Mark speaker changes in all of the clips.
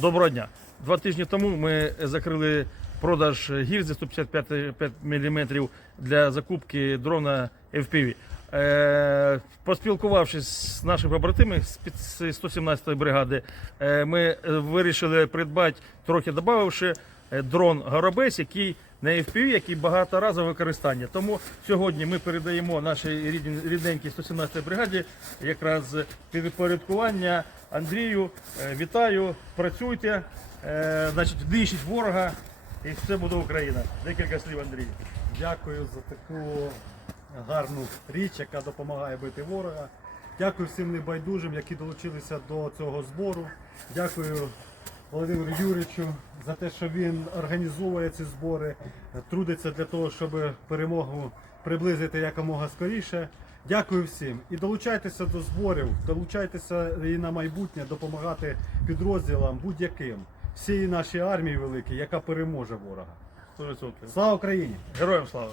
Speaker 1: Доброго дня. Два тижні тому ми закрили продаж гільзи 155 мм для закупки дрона FPV. Е, поспілкувавшись з нашими побратими з 117-ї бригади, е, ми вирішили придбати, трохи додавши, е, дрон Горобець, який не FPV, який багаторазове використання. Тому сьогодні ми передаємо нашій рідненькій 117-й бригаді якраз підпорядкування Андрію. Вітаю, працюйте, значить, дишіть ворога, і все буде Україна. Декілька слів, Андрій.
Speaker 2: Дякую за таку гарну річ, яка допомагає бити ворога. Дякую всім небайдужим, які долучилися до цього збору. Дякую Володимиру Юричу за те, що він організовує ці збори, трудиться для того, щоб перемогу приблизити якомога скоріше. Дякую всім і долучайтеся до зборів, долучайтеся і на майбутнє допомагати підрозділам будь-яким всієї нашій армії великій, яка переможе ворога.
Speaker 1: 100%.
Speaker 2: Слава Україні!
Speaker 1: Героям слава!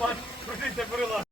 Speaker 2: Бать, крутіться, брила.